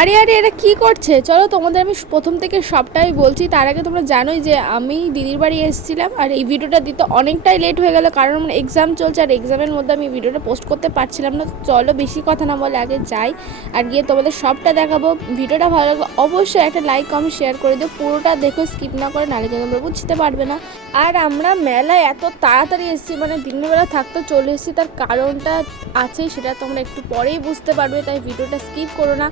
আরে আরে এরা কি করছে? চলো তোমাদের আমি প্রথম থেকে সবটাই বলছি। তার আগে তোমরা জানোই যে আমি দিদির বাড়ি এসেছিলাম, আর এই ভিডিওটা দিতে অনেকটাই লেট হয়ে গেল, কারণ আমার এক্সাম চলছে আর এক্সামের মধ্যে আমি ভিডিওটা পোস্ট করতে পারছিলাম না। তো চলো বেশি কথা না বলে আগে যাই আর গিয়ে তোমাদের সবটা দেখাবো। ভিডিওটা ভালো লাগলে অবশ্যই একটা লাইক কমেন্ট শেয়ার করে দিও, পুরোটা দেখো, স্কিপ না করে, নাহলে কিন্তু তোমরা বুঝতে পারবে না। আর আমরা মেলায় এত তাড়াতাড়ি এসেছি, মানে দিনের বেলা থাকতে চলে এসেছি, তার কারণটা আছে, সেটা তোমরা একটু পরেই বুঝতে পারবে, তাই ভিডিওটা স্কিপ করো না।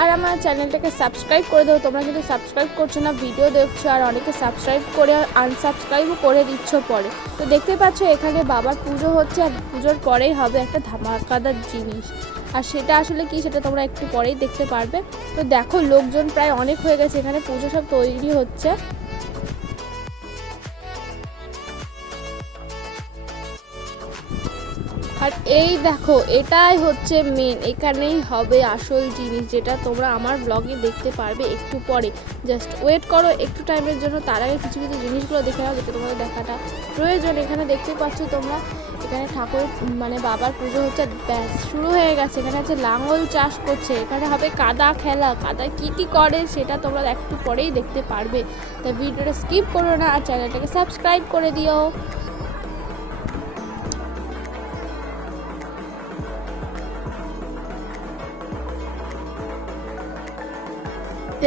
আর আমার চ্যানেলটাকে সাবস্ক্রাইব করে দেবো, তোমরা কিন্তু সাবস্ক্রাইব করছো না, ভিডিও দেখছো আর অনেকে সাবস্ক্রাইব করে আনসাবস্ক্রাইবও করে দিচ্ছ পরে। তো দেখতে পাচ্ছ এখানে বাবার পুজো হচ্ছে, আর পুজোর পরেই হবে একটা ধামাকাদার জিনিস, আর সেটা আসলে কি সেটা তোমরা একটু পরেই দেখতে পারবে। তো দেখো লোকজন প্রায় অনেক হয়ে গেছে, এখানে পুজো সব তৈরি হচ্ছে। আর এই দেখো এটাই হচ্ছে মেন, এখানেই হবে আসল জিনিস, যেটা তোমরা আমার ব্লগে দেখতে পারবে একটু পরে। জাস্ট ওয়েট করো একটু টাইমের জন্য, তার আগে কিছু কিছু জিনিসগুলো দেখে নাও যেটা তোমাদের দেখাটা প্রয়োজন। এখানে দেখতে পাচ্ছ তোমরা, এখানে ঠাকুর মানে বাবার পুজো হচ্ছে, ব্যাস শুরু হয়ে গেছে। এখানে আছে লাঙল চাষ করছে, এখানে হবে কাদা খেলা, কাদায় কী কী করে সেটা তোমরা একটু পরেই দেখতে পারবে। তাই ভিডিওটা স্কিপ করো না আর চ্যানেলটাকে সাবস্ক্রাইব করে দিও।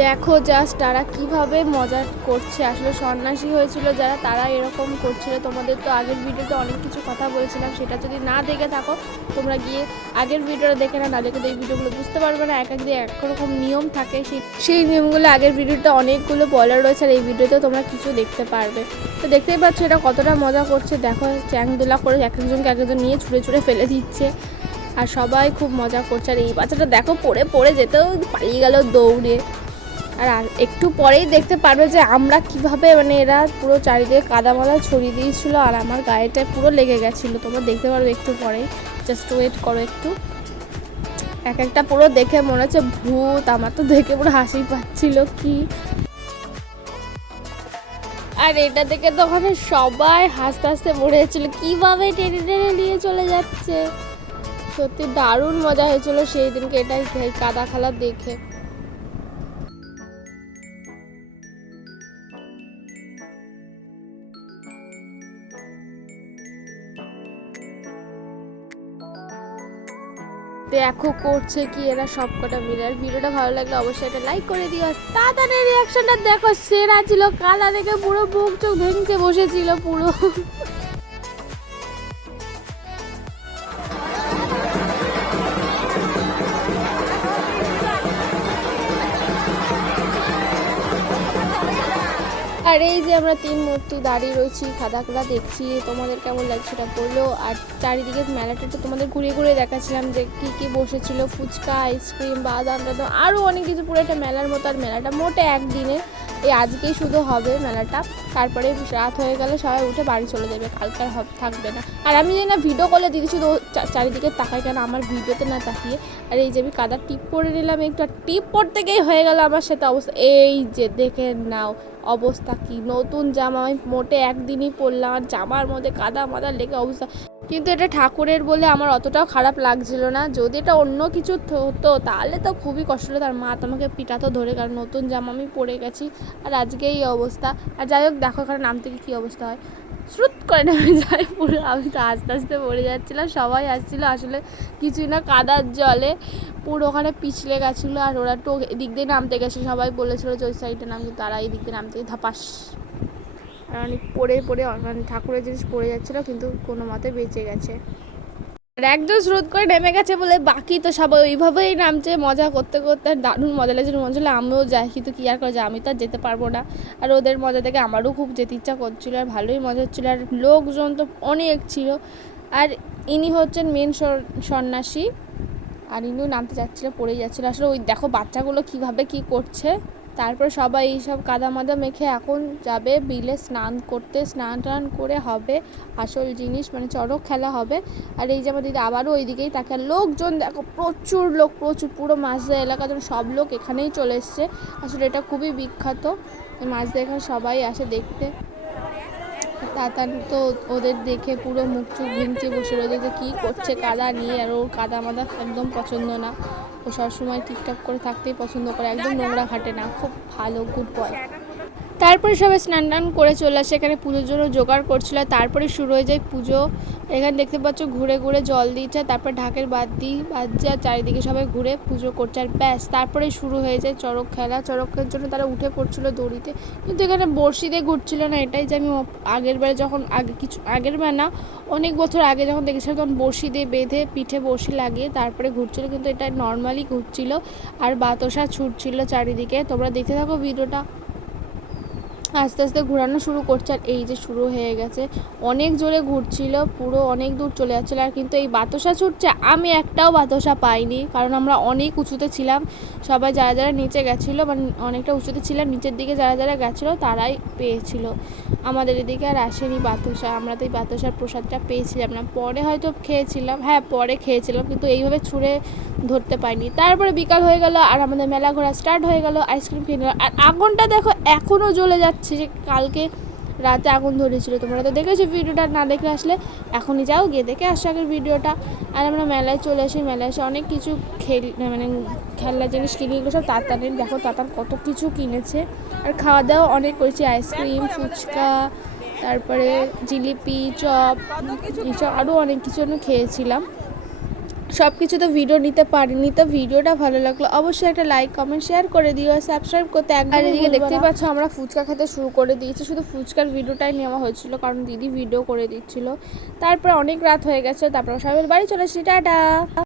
দেখো জাস্ট তারা কিভাবে মজা করছে, আসলে সন্ন্যাসী হয়েছিল যারা তারা এরকম করছিল। তোমাদের তো আগের ভিডিওতে অনেক কিছু কথা বলেছিলাম, সেটা যদি না দেখে থাকো তোমরা গিয়ে আগের ভিডিওটা দেখে না, নাহলে কিন্তু এই ভিডিওগুলো বুঝতে পারবে না। এক এক দিয়ে একরকম নিয়ম থাকে, সেই নিয়মগুলো আগের ভিডিওতে অনেকগুলো বলা রয়েছে, আর এই ভিডিওতে তোমরা কিছু দেখতে পারবে। তো দেখতেই পাচ্ছ এটা কতটা মজা করছে, দেখো চ্যাংদোলা করে এক একজনকে এক একজন নিয়ে ছুঁড়ে ছুঁড়ে ফেলে দিচ্ছে, আর সবাই খুব মজা করছে। আর এই বাচ্চাটা দেখো পড়ে পড়ে যেতেও পালিয়ে গেল দৌড়ে। আর একটু পরেই দেখতে পারবে যে আমরা কিভাবে, মানে এরা পুরো চারিদিকে কাদা মাদা ছড়িয়ে দিয়েছিল, আর আমার গায়েটা পুরো লেগে গেছিলো, তোমরা দেখতে পারবে একটু পরেই। জাস্ট ওয়েট করো একটু। এক একটা পুরো দেখে মনে হচ্ছে ভূত, আমার তো দেখে পুরো হাসি পাচ্ছিল কি। আর এটা দেখে তো ওখানে সবাই হাসতে হাসতে মরে যাচ্ছিলো, কীভাবে টেনে টেনে নিয়ে চলে যাচ্ছে। সত্যি দারুণ মজা হয়েছিল সেই দিনকে এটাই কাদা খেলা দেখে। দেখো করছে কি এরা সবকটা মিলে। আর ভিডিওটা ভালো লাগলে অবশ্যই একটা লাইক করে দিও। তাড়াতাড়ি রিয়াকশনটা দেখো, সেরা ছিল, কালা দেখে পুরো বুক চোখ ভেঙে বসেছিল পুরো। আর এই যে আমরা তিন মূর্তি দাঁড়িয়ে রয়েছি, খাদাগুলা দেখছি, তোমাদের কেমন লাগছে সেটা বললো। আর চারিদিকে মেলাটা তো তোমাদের ঘুরিয়ে ঘুরিয়ে দেখাচ্ছিলাম যে কী কী বসেছিল, ফুচকা, আইসক্রিম, বাদাম টাদাম, আরও অনেক কিছু, পুরো একটা মেলার মতো। আর মেলাটা মোটে একদিনের, এই আজকেই শুধু হবে মেলাটা, তারপরে রাত হয়ে গেলে সবাই উঠে বাড়ি চলে যাবে, কালকে আর থাকবে না। আর আমি জানি না ভিডিও কলে দিদি শুধু চারিদিকে তাকাই কেন, আমার ভিডিওতে না তাকিয়ে। আর এই যে আমি কাদার টিপ পরে নিলাম একটু, আর টিপ পরতে গিয়ে হয়ে গেল আমার সাথে অবস্থা, এই যে দেখে নাও অবস্থা কি। নতুন জামা আমি মোটে একদিনই পরলাম, আর জামার মধ্যে কাদা মাদা লেগে অবস্থা। কিন্তু এটা ঠাকুরের বলে আমার অতটাও খারাপ লাগছিল না, যদি এটা অন্য কিছু হতো তাহলে তো খুবই কষ্ট হতো, তার মা তোমাকে পিটাতো ধরে, কারণ নতুন জামা আমি পরে গেছি। আর আজকে এই অবস্থা। আর যাই হোক দেখো এখানে নাম থেকে কী অবস্থা হয়, শ্রুত করে নেমে যায় পুরো। আমি তো আস্তে আস্তে পড়ে যাচ্ছিলাম, সবাই আসছিলো, আসলে কিছুই না, কাদার জলে পুরো ওখানে পিছলে গেছিলো। আর ওরা তো এদিক দিয়ে নামতে গেছে, সবাই বলেছিলো যে ওই সাইডে নাম, কিন্তু তারা এই দিক দিয়ে নামতে ধাপাস, আর অনেক পড়ে পড়ে মানে ঠাকুরের জিনিস পড়ে যাচ্ছিলো, কিন্তু কোনো মতে বেঁচে গেছে। আর একদম স্রোত করে নেমে গেছে বলে বাকি তো সবাই ওইভাবেই নামছে মজা করতে করতে। দারুণ মজা লাগছে, মনে হচ্ছিলো আমিও যাই, কিন্তু কী আর করে যায়, আমি তো আর যেতে পারবো না। আর ওদের মজা দেখে আমারও খুব যেতে ইচ্ছা করছিলো, আর ভালোই মজা হচ্ছিলো, আর লোকজন তো অনেক ছিল। আর ইনি হচ্ছেন মেন সন্ন্যাসী, আর ইনিও নামতে যাচ্ছিলো, পড়েই যাচ্ছিলো। আসলে ওই দেখো বাচ্চাগুলো কীভাবে কী করছে। তারপর সবাই এইসব কাদা মাদা মেখে এখন যাবে বিলে স্নান করতে, স্নান টান করে হবে আসল জিনিস, মানে চড়ক খেলা হবে। আর এই যে আমার দিদি আবারও ওই দিকেই তাকে, লোকজন দেখো প্রচুর লোক, প্রচুর, পুরো মাঝদা এলাকার জন্য সব লোক এখানেই চলে এসছে। আসলে এটা খুবই বিখ্যাত, মাঝদা এখানে সবাই আসে দেখতে। তাতান তো ওদের দেখে পুরো মুখ চুখ ভেঙচে বসে রয়েছে যে কী করছে কাদা নিয়ে, আর ওর কাদা মাদা একদম পছন্দ না। ও সবসময় টিপটাপ করে থাকতেই পছন্দ করে, একদম নোংরা ঘাটে না, খুব ভালো, গুড বয়। তারপরে সবাই স্নান টান করে চলে আসে, এখানে পুজোর জন্য জোগাড় করছিল। তারপরে শুরু হয়ে যায় পুজো। এখানে দেখতে পাচ্ছ ঘুরে ঘুরে জল দিচ্ছে, তারপর ঢাকের বাদ্যি বাজছে আর চারিদিকে সবাই ঘুরে পুজো করছে আর ব্যাস। তারপরে শুরু হয়ে যায় চড়ক খেলা। চড়কের জন্য তারা উঠে পড়ছিল দড়িতে, কিন্তু এখানে বড়শি দিয়ে ঘুরছিল না। এটাই যে আমি আগের বার যখন আগের বার না, অনেক বছর আগে যখন দেখেছিলাম তখন বড়শি দিয়ে বেঁধে পিঠে বড়শি লাগিয়ে তারপরে ঘুরছিল, কিন্তু এটা নর্মালি ঘুরছিল আর বাতাসা ছুটছিল চারিদিকে। তোমরা দেখতে থাকো ভিডিওটা। আস্তে আস্তে ঘোরানো শুরু করছে আর এই যে শুরু হয়ে গেছে, অনেক জোরে ঘুরছিল, পুরো অনেক দূর চলে যাচ্ছিলো। আর কিন্তু এই বাতাসা ছুটছে, আমি একটাও বাতাসা পাইনি, কারণ আমরা অনেক উঁচুতে ছিলাম। সবাই যারা যারা নিচে গেছিলো মানে অনেকটা উঁচুতে ছিলাম, নিচের দিকে যারা যারা গেছিলো তারাই পেয়েছিল। আমাদের এদিকে আর আসেনি বাতাসা, আমরা তো এই বাতাসার প্রসাদটা পেয়েছিলাম না, পরে হয়তো খেয়েছিলাম, হ্যাঁ পরে খেয়েছিলাম, কিন্তু এইভাবে ছুঁড়ে ধরতে পাইনি। তারপরে বিকাল হয়ে গেল আর আমাদের মেলা ঘোরা স্টার্ট হয়ে গেল, আইসক্রিম কিনে নিলাম। আর আগুনটা দেখো এখনও জ্বলে যাচ্ছে, যে কালকে রাতে আগুন ধরেছিল, তোমরা তো দেখেছো ভিডিওটা, না দেখলে আসলে এখনই যাও গিয়ে দেখে আসো আগের ভিডিওটা। আর আমরা মেলায় চলে আসি, মেলায় এসে অনেক কিছু মানে খেলনার জিনিস কিনে, এগুলো সব তাতানের, দেখো তাতান কত কিছু কিনেছে। আর খাওয়া দাওয়া অনেক করেছি, আইসক্রিম, ফুচকা, তারপরে জিলিপি, চপ, এইসব আরও অনেক কিছু আমি খেয়েছিলাম। সব কিছু তো ভিডিও নিতে পারিনি, তো ভিডিওটা ভালো লাগলো অবশ্যই একটা লাইক কমেন্ট শেয়ার করে দিও, সাবস্ক্রাইব করতে একদম। আর এদিকে দেখতেই পাচ্ছ আমরা ফুচকা খেতে শুরু করে দিয়েছি, শুধু ফুচকার ভিডিওটাই নেওয়া হয়েছিল কারণ দিদি ভিডিও করে দিচ্ছিল। তারপর অনেক রাত হয়ে গেছে, তারপর সবাই বাড়ি চলে এসেছি, টাটা।